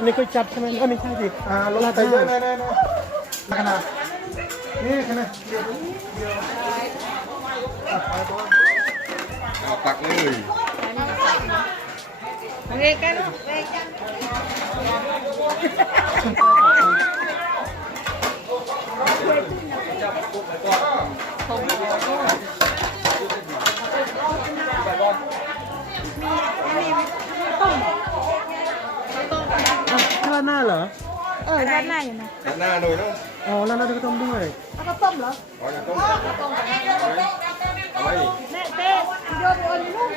อันนี้ก็จับใช่ไหมเอ้ยไม่ใช่สิอ่าลงราดใส่หเยอะน้าแน่ๆนะขนาดนี่ขนาดเอาตักเลยเรียกกันเรียกกันอะรา ดหน้าเหรอเออด้านหน้าอยู่นะด้านหน้าหน่อยเนาะอ๋อราดหน้าก็ต้มด้วยแล้วก็ต้มเหรอเอาอย่างต้มเอาไว้แม่เต้โยนโยนลูก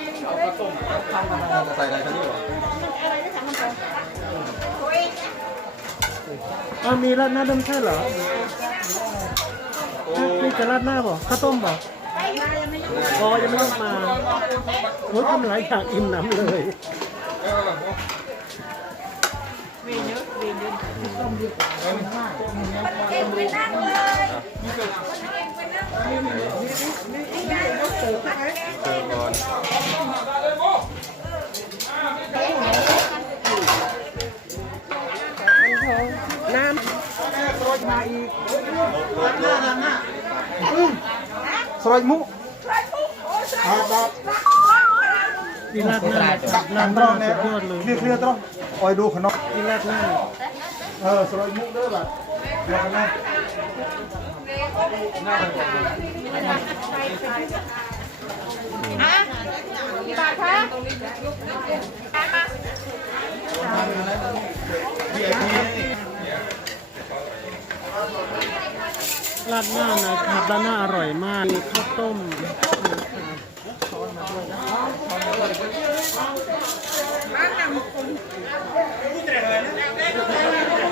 ใส่อะไรทันนี้หรออะไรนะสามคนอ๋อมีราดหน้าด้วยไม่ใช่เหรออะนี่จะราดหน้าเปล่าข้าวต้มเปล่าอ๋อยังไม่ต้องมาโอ้ยทำหลายอย่างอิ่มหน้ำเลย เออเก่งไปนั่งเลยเจอก่อนน้สลอยมุอ่าดาำนี่ราดหน้าราดหตรน้างเนี่สุยดยอดเลยเคลียร์เคลียร์ตรงออยดูขนมนี่ราดหน้า เออสลอยมุเด้อแบบเดี๋ยวนะฮะกี่บาทคะราดหน้านะครับราดหน้าอร่อยมากมีข้าวต้มเนี่ยเนี่ยอยากอันนี้บ้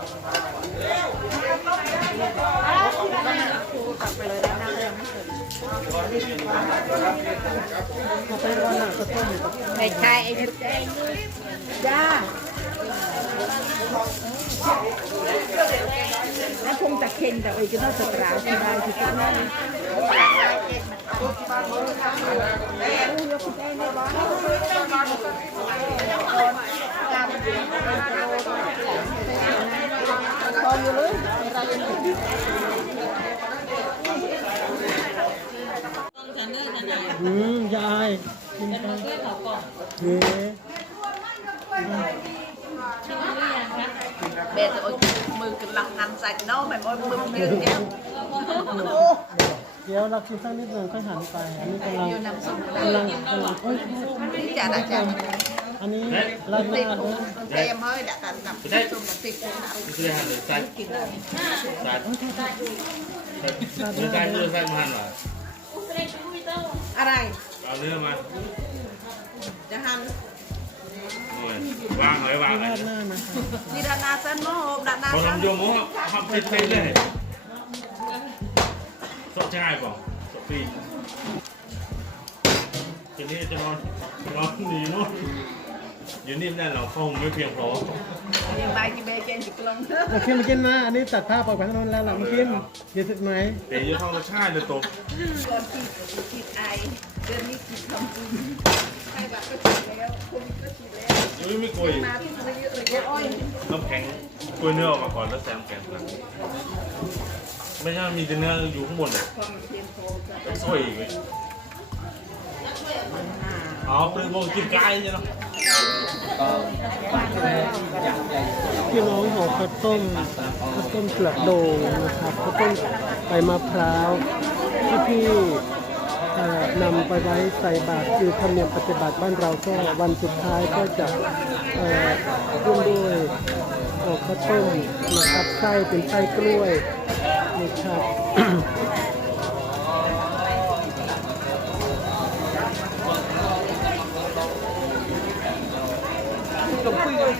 ไข้าวต้มไม่ใช่ไอ้แดจ้าแล้วคงจะเค็นแต่เอ้ยจะต้องสตราที่ได้ที่จะนั่นอืมยายกินไปเย้เบสโอ้ยมือกำลังหันใส่เนาะแบบว่ามือมือเดียวเดี๋ยวเรากินสักนิดหนึ่ง ค่อยหันไปอันนี้กำลังอยู่น้ำส้มกำลังกำลังโอ้ยจัดอาจารย์ อันนี้ราดหติดน้าเนอะเต็มเฮ้ยดักกันน้ำส้มติดคือหันเลยซ้ายซ้ายมือซ้ายมือซ้ายมาหันเหรออะไรเอาเนื้อมาจะหันโอ้ยวางเลยวางเลรายดหน้านะคะที่ด้านหน้าเส้นโมโหด้านหน้าเขาเส้นทำโยมโม่ทำเป็นเป็นเลยสดง่า ยป่ะสดฟรีทีนี้จะนอนนอนหนีนู่นอยู่นี่นเราคงไม่เพียงพอยังใบที่เบเกนจิกลงมากินมากินมา อันนี้ตัดผ้าปล่อยไปข้างนอกแล้วล่ะมากินเดี๋ยวถึงไหมแต่ยี่ห้อรสชาติเลยตกก่อนกินกินไอเดือนนี้กินคำปุ้นใครแบบก็ฉีดแล้วคุณก็ฉีแล้วยุ้ยไม่กลัวมาที่ระยะระยะอ้อยน้ำแข็งกล้วยเนื้อออกมาก่อนแล้วแซมแข็งนะไม่ใช่มีแต่เนื้ออยู่ข้างบนเลยความเพียรพอจะต้องช่วยอีกไหมอ๋อเป็นวงกินไก่ใช่ ไหมพี่น้องห่อข้าวต้มข้าวต้มกระโดงนะครับข้าวต้มใบมะพร้าวที่พี่เอ่อนำไปไว้ใส่บาตรคือธรรมเนียมปฏิบัติบ้านเราก็วันสุดท้ายก็จะเอ่อร่วมด้วยห่อข้าวต้มนะครับไส้เป็นไส้กล้วยนะครับ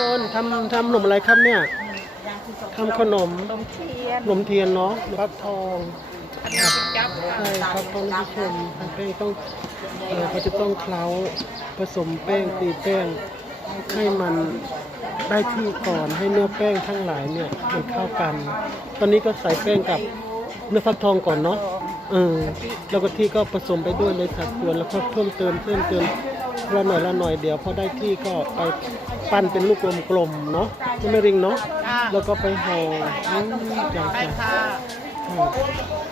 มนทำทำขนมอะไรครับเนี่ยทำขนมนมเทียนขนมเทียนเนาะฟักทองอันนี้เป็นยับใช่ครับท่านผู้ชมทางแป้งต้องเอ่อเขาจะต้องเคล้าผสมแป้งตีแป้งให้มันได้ที่ก่อนให้เนื้อแป้งทั้งหลายเนี่ยมันเข้ากัน ตอนนี้ก็ใส่แป้งกับเนื้อฟักทองก่อนเนาะเออแล้วก็ที่ก็ผสมไปด้วยในสัดส่วนแล้วก็เพิ่มเติมเพิ่มเติม ละหน่อยละหน่อยเดี๋ยวพอได้ที่ก็ไปปั้นเป็นลูกกลมๆเนาะไม่ริงเนาะแล้วก็ไปห่ออืมจ้าไปจ้าค่ะ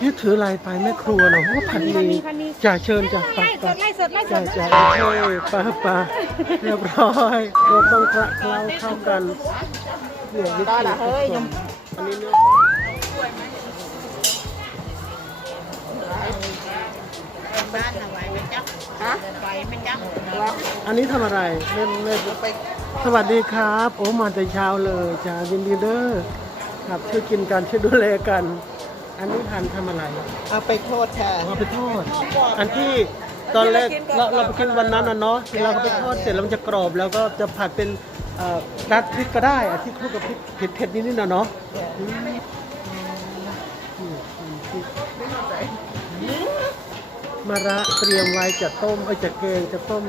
นี่ถืออะไรไปแม่ครัวเนาะว่าพันมีจ่าเชิญจ่าปักสปัดกไล่สดไล่สจ่าดจ่าโอเคป้าป้าเรียบร้อยเราต้องคละเคล้าเข้ากันเหลือวิธีผสมอันนี้เนื้อบ้านเอาไว้ไหมจ๊ะ ฮะไว้ไหมจ๊ะอันนี้ทำอะไรแม่แม่สวัสดีครับ โอ้มาแต่เช้าเลยจ้ายินดีเด้อครับช่วยกินกันช่วยดูแลกัน อันนี้ทานทำอะไรเอาไปโทษค่ะเอาไปทอด อันที่ตอนแรกเราเราไปกินวันนั้นน่ะเนาะเราก็ไปทอดเสร็จแล้วมันจะกรอบ แล้วก็จะผัดเป็นเอ่อรัดพริกก็ได้อะที่คลุกกับพริกเผ็ดๆนิดๆนะเนาะ มะระเตรียมไว้จะต้มเอ้จะแกงจะต้ม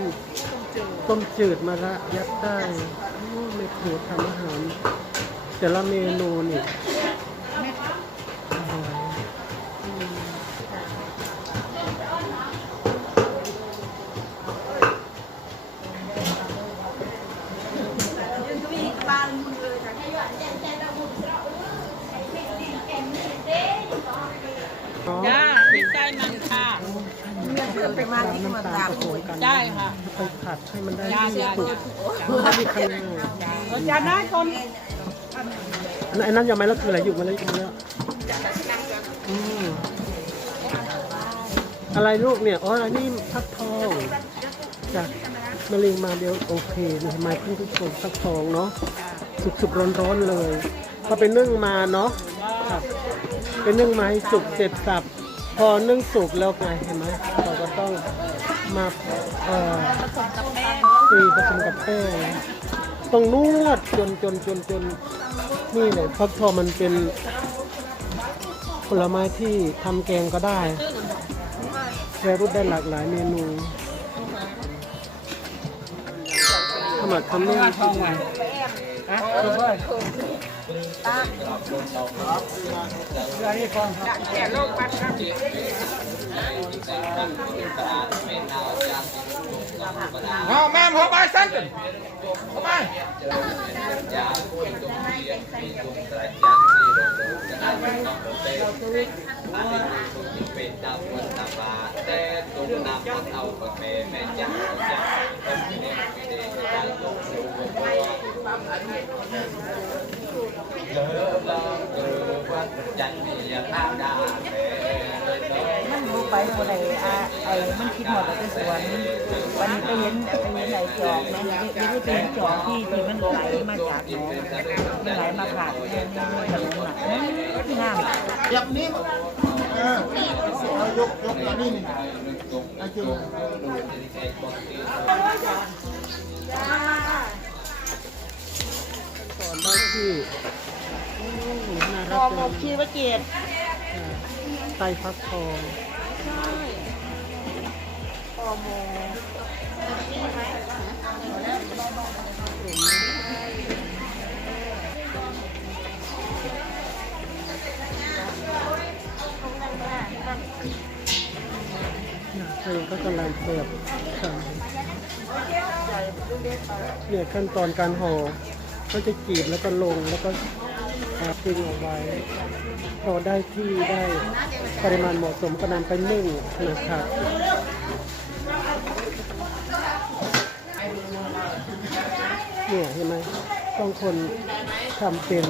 ต้มจืดมะระยัดได้ไม่ถูกทำอาหารแต่ละเมนูนี่ ไปมาที่มาตามผสมกันได้ค่ะไปผัดให้มันได้จ้าที่จ้าสุกเพื่อให้มีคะแนนเราจะได้คนอันนั้นอันนั้นยังไม่แล้วคืออะไรอยู่มาแล้วอยู่มาแล้วอืมอะไรลูกเนี่ย อ๋ออันนี้ฟักทองจ้ะมะเร็งมาเดียวโอเคนะมาเพิ่งทุกคนฟักทองเนาะสุกๆร้อนๆเลย พอไปนึ่งมาเนาะครับไปนึ่งมาให้สุกเสร็จสับพอนึ่งสุกแล้วไงเห็นไหมเราก็ ต้องมาเอ่อตีผสมกับแป้งต้องนวดจนจนจนจนนี่เลยฟักทองมันเป็นผลไม้ที่ทำแกงก็ได้แปรรูปได้หลากหลายเมนูขมักขมิ้นทองไงฮะเออเพื่อนเรื่องนี้ทองครับแก่โรคปัดครับ เอาแม่ผมไปสั้นกันเข้าไปมันรู้ ไปคนไหนอะไอ้มันคิดหมดแต่เป็นสวนวันนี้ไปเห็นไปเห็นไหนจอกนะไม่ได้ไปเห็นจอกที่ที่มันไหลมาจากหนองมันไหลมาผ่านในในถนนหนักน้ำแบบนี้เออยกยกแบบนี้นี่เอาจริงสอนได้ที่โอ้น่ารัอกหมจักงชีวเกียรติไส้ฟักทอง ใช่พอหมกใช่ก็กำลังเปิดค่ะเนี่ยขั้นตอนการห่อก็จะกรีดแล้วก็ลงแล้วก็ อาปิ้งเอาไว้พอได้ที่ได้ปริมาณเหมาะสมก็นำไปนึ่งนะครับเนี่ยเห็นไหมต้องคนทำเป็น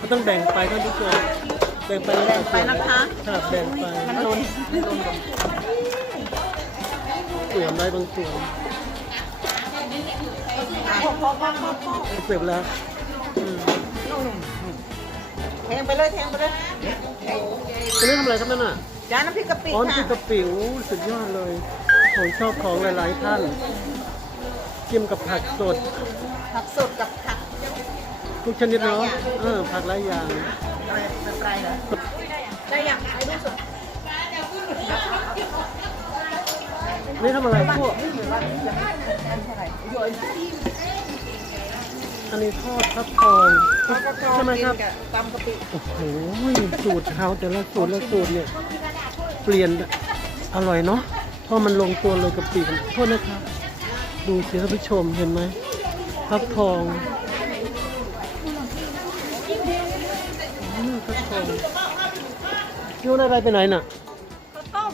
ก็ต้องแบ่งไปท่านผู้ชม แบ่งไปแบ่งไปนะคะครับแบ่งไปมันล้นส่วนได้บางส่วนเสร็จแล้วอืมแทงไปเลยแทงไปเลยจะเล่นทำอะไรครับนั่นน่ะจานน้ำพริกกะปิอ๋อนี่ค่ะคือกะปิอู้สุดยอดเลยของชอบของหลายๆท่านจิ้มกับผักสด ผักสดกับผักทุกชนิดเนาะเออผักหลายอย่างอะ ไรเป็นไรเหรอ ได้ยังไอ้ลูกสดนี่ทำอะไรพวกอันนี้ทอดฟักทองใช่ไหมครับตำกะปิโอ้โหสูตรเขาแต่ละสูตรละสูตรเนี่ย เปลี่ยนอร่อยเนาะเพราะมันลงตัวเลยกับปีกโทษนะครับ ดูสิท่านผู้ชมเห็นไหมฟักทอง โยนอะไรไปไหนน่ะต้ม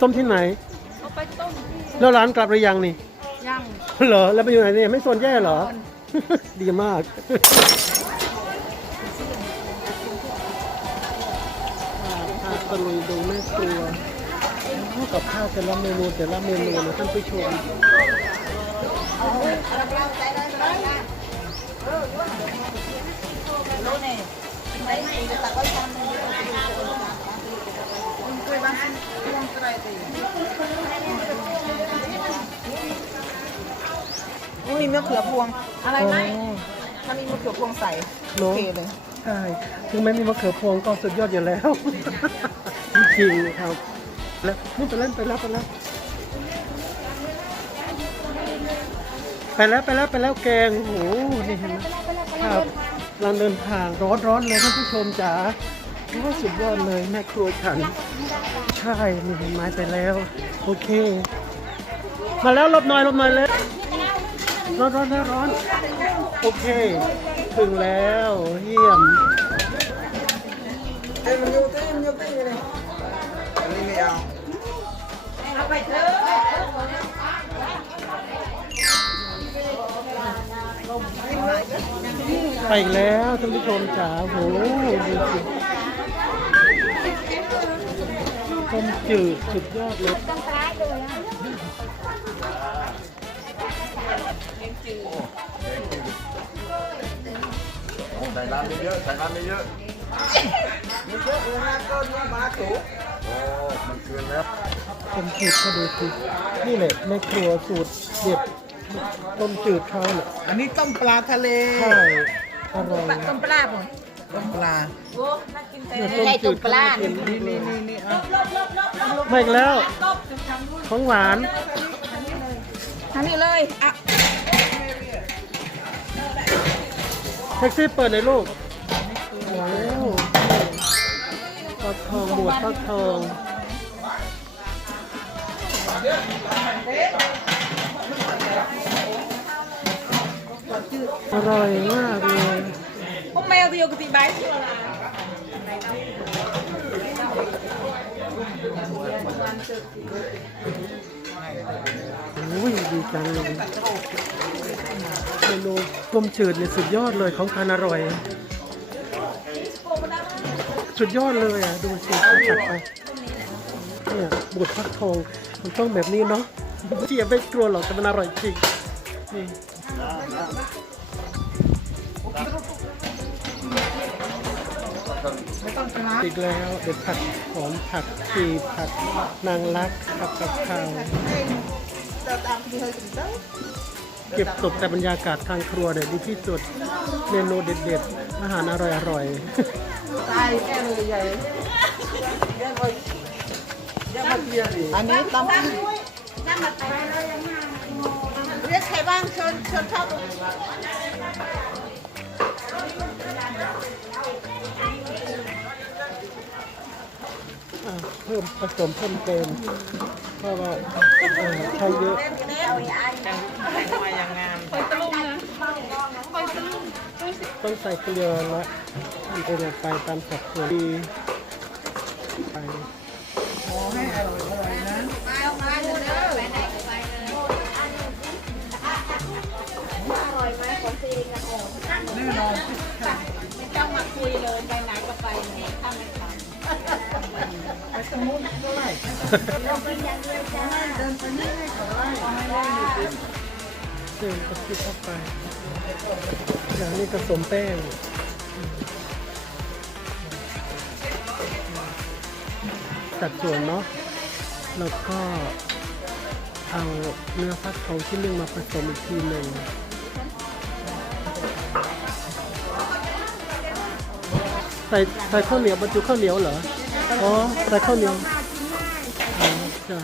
ต้มที่ไหนเอาไปต้มแล้วร้านกลับหรือยังนี่ ย่างเหรอแล้วไปอยู่ไหนเนี่ยไม่โซนแย่เหรอ ดีมาก พาตะลุยดูแม่ครัวเข้ากับข้าวแต่ละเมนูแต่ละเมนูนะท่านผู้ชมรู้เนี่ยไม่ไม่ตักไว้ทำ มีมะเขือพวง อะไรไหมถ้ามีมะเขือพวงใส่โอเนาะเคเลย ใช่ถึงแม้มีมะเขือพวงก็สุดยอดอยู่แล้ว จริงๆครับ แล้วนู่นไปเล่นไปแล้วไปแล้วไปแล้วไปแล้วไปแล้วแกงโอ้โหนี่เห็นไหมครับเราเดินทางร้อนร้อนๆเลยท่านผู้ชมจ๋าโอ้สุดยอดเลยแม่ครัวฉันใช่นี่เห็นไม้ไปแล้ว โอเค มาแล้วหลบหน่อยหลบหน่อยเลยร้อนร้อนร้อนโอเค ถึงแล้วเยี่ยมเต้นมันอยู่เต้นมันอยู่เต้นเลยอันนี้ไม่เอาเอาไปเถอะไปแล้วท่านผู้ชมจ๋าโหดูสิ มจืดสุดยอดเลยใส่ร้านเยอะใส่ร้านเยอะมันเยอะเลยนะต้นมาถูกโอ้ มันเกินแล้วต้มจืดก็ดูสินี่แหละแม่ครัวสูตรเด็ดต้มจืดเขาเนี่ยอันนี้ต้มปลาทะเลใช่อร่อยต้มปลาป่ะต้มปลา เนี่ยต้มจืดเขาเป็นนี่นี่นี่นี่เอามาอีกแล้ว ของหวานทางนี้เลยอะแท็กซี่เปิดในอยลูกโอ้โหฟักทองบวชฟักทองอร่อยมากเลยพวกแมวตัวเดียวกับตีใบ โอ้ยดีจังเลยเมนูต้มจืดเนี่ยสุดยอดเลยของทานอร่อย สุดยอดเลยอะดูสิตัดไปเนี่ยบดฟักทองมันต้องแบบนี้เนาะเจียไม่กลัวหรอกแต่มันอร่อยจริงนี่ อีกแล้วเด็ดผัดหอมผัดชีผัดนางรักผัดกับข้าวจะตามที่เคยกินเต้าเก็บตกแต่บรรยากาศทางครัวเนี่ยดีที่สุดเมนูเด็ดๆ อาหารอร่อยตายแค่เลยใหญ่อันนี้ตำเรียกใครบ้างเชิญเชิญเข้าๆอะ เพิ่มผสมเพิ่มเติมเพราะว่าเออใช้เยอะมาอย่างงามไปต้องใส่เกลือและทำเองไปตามสัดส่วนดีไปขอให้อร่อยอร่อยนะแน่นอนไม่ต้องมาคุยเลยไปไหนก็ไปเลยถ้าไม่ท ไปตรงนู้นเท่าไหร่เดินไปนี่ให้เขาไล่เติมกะทิดเข้าไปอย่างนี้ผสมแป้งสัดส่วนเนาะ แล้วก็เอาเนื้อฟักทองที่นึ่งมาผสมอีกทีหนึ่ง ใส่ใส่ข้าวเหนียวบรรจุข้าวเหนียวเหรออ๋อใส่ข้าวเหนียวอ๋อจ้ะ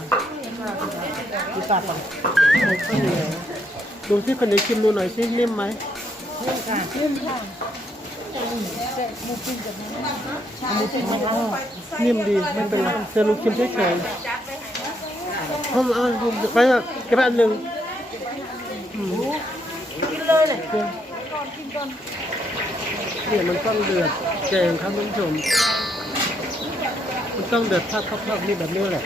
ดูตาต่อใส่ข้าวเหนียวดูที่คนนี้ชิมดูหน่อยสินิ่มไหมนิ่มดีไม่เป็นไรเธอลูกชิมเฉยๆเอาเอาไปอะเก็บไปอันหนึ่งกินเลยเลยเนี่ ยมันต้องเดือดแกงครับท่านผู้ชม มันต้องเดือดพักพักๆๆนี่แบบนี้แหละ